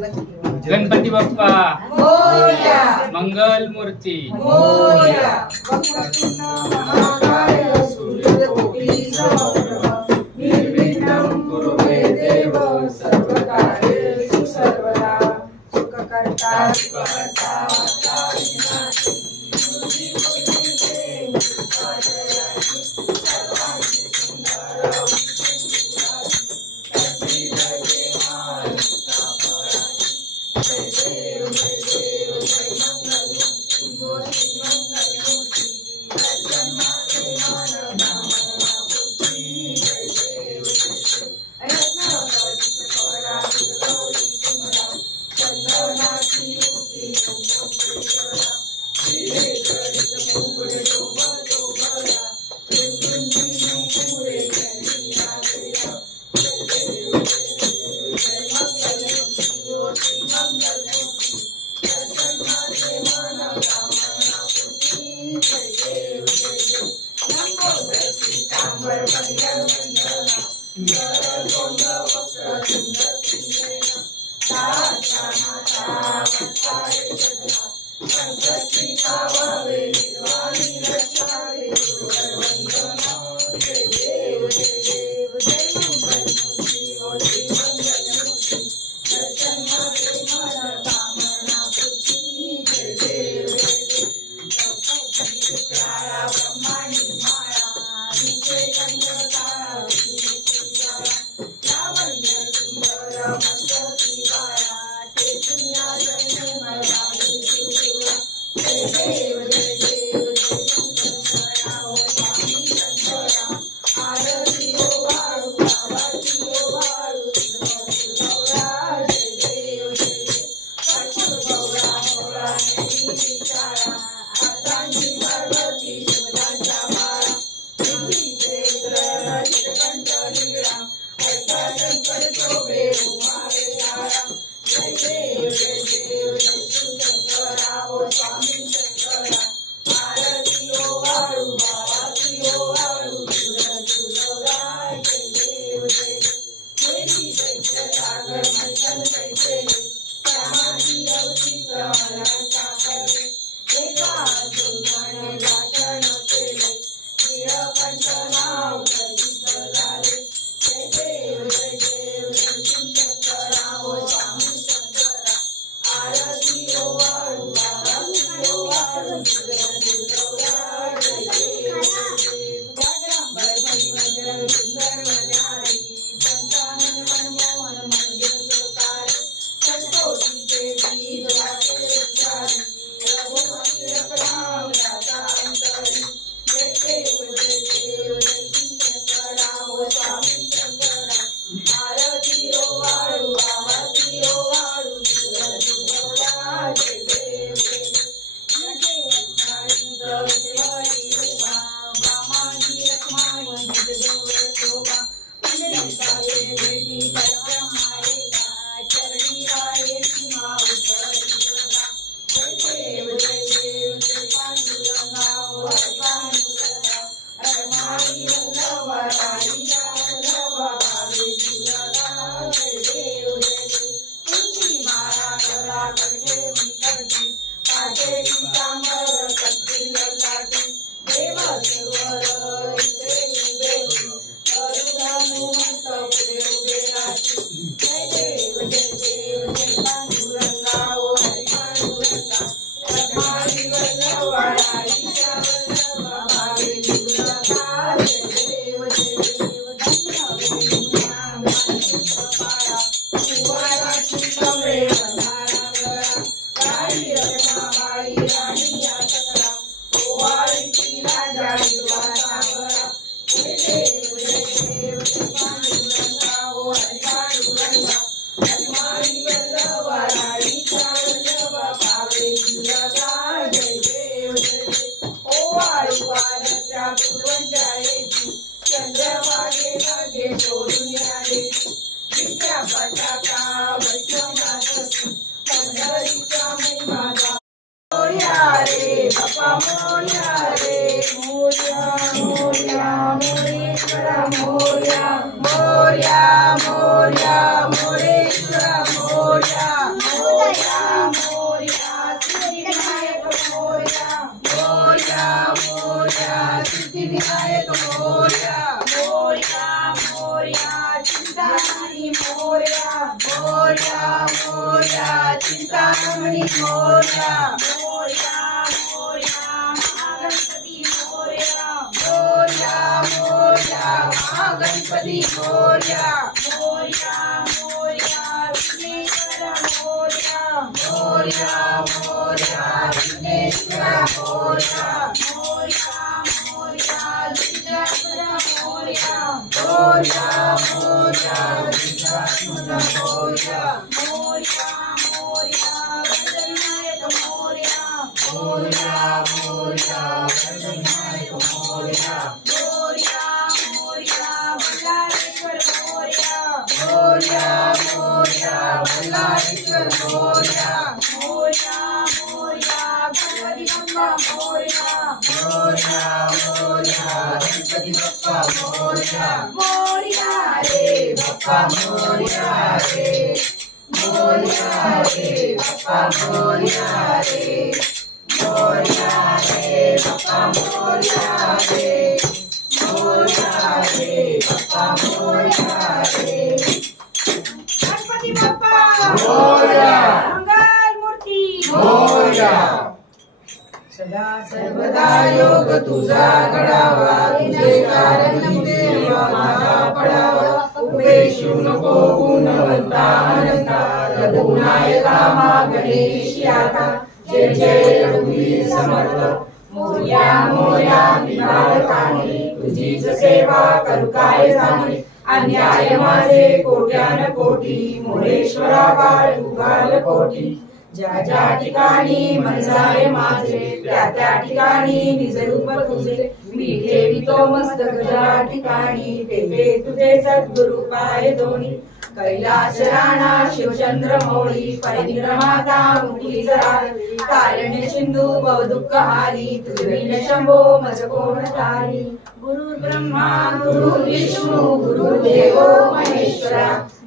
गणपती बाप्पा मोरया मंगल मूर्ती मोरया Yeah. जय Vai, vai, vai. Vinayak Morya. Morya Morya Chintamani Morya. Morya Morya Chintamani Morya. Morya Morya Mahaganpati Morya. Morya Morya Mahaganpati Morya. Morya Morya Vighneshwar Morya. Morya Morya Vighneshwar Bappa Morya रे मोर्या रे बाप्पा मोर्या रे मोर्या रे बाप्पा मोर्या रे मोर्या रे बाप्पा मोर्या रे गणपती बाप्पा मोरया. मंगल मूर्ती मोरया. सदा सर्वदा योग तुझा घडावा तुझे कारण देवा माझा पडावा उभे नको गुणवंता अनंता रघुनायका मा गणेश जय जय रघुवीर समर्थ तुझीच सेवा करू काय जाणे अन्याय माझे कोट्यान कोटी मोरेश्वरा बाळ उगाल कोटी। ज्या ज्या ठिकाणी मन माझे त्या त्या ठिकाणी निज रूप तुझे मी ठेवितो मस्तक ज्या ठिकाणी ठेवे तुझे सद्गुरु पाय दोन्ही. कैलास राणा शिवचंद्र मौळी परिक्रमाता मुठी जरा कारण्य सिंधू भव दुःख हारी तुझी शंभो मज कोण तारी. गुरु ब्रह्मा गुरु विष्णू गुरु देवो महेश्वरा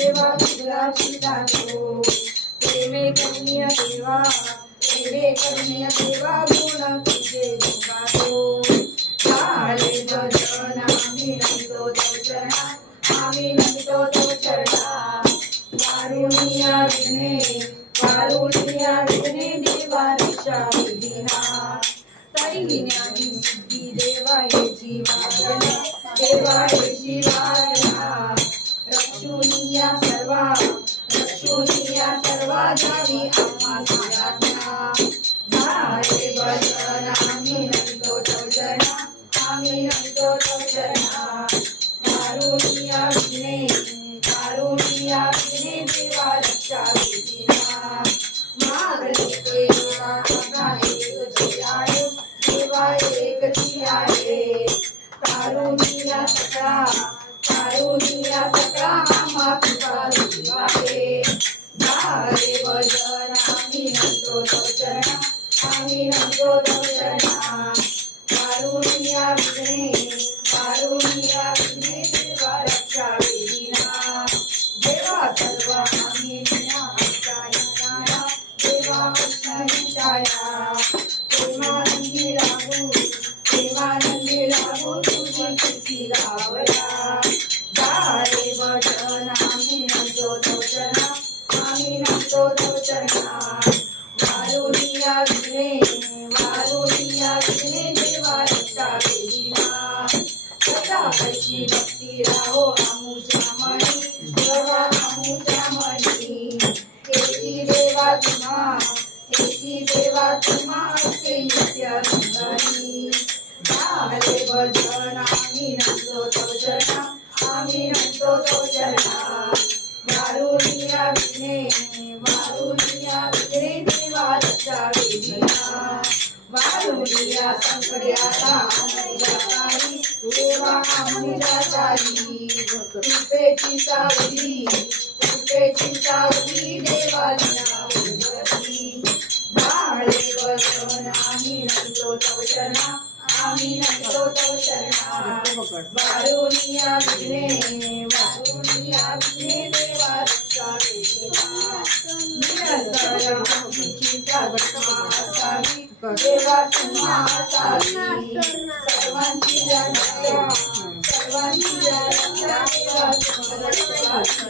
आम्ही चरणा आम्ही चरणा देवा देवा दास तुला चिंतातो प्रेमे कन्या देवा प्रेमे कन्या देवा गुण तुझे गातो झाले भजन आम्ही नंदो चरणा आम्ही नंदो तो चरणा वारुणिया विने वारुणिया विने देवा रक्षा विधिना तरी ज्ञानी सिद्धी देवा हे जीवा देवा आम्ही नंतो तो चरणा आम्ही नंतो तो चरणा मारुनिया विघ्ने मारुनिया विघ्ने देवा रक्षा विघ्ना देवा आमच्या तारी कृपेची सावली कृपेची सावली देवाच्या या विघ्ने या विघ्ने देवा रक्षा देवाची देवा तुम्हासावी सर्वांची सर्वांची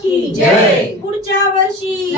की जय. पुढच्या वर्षी.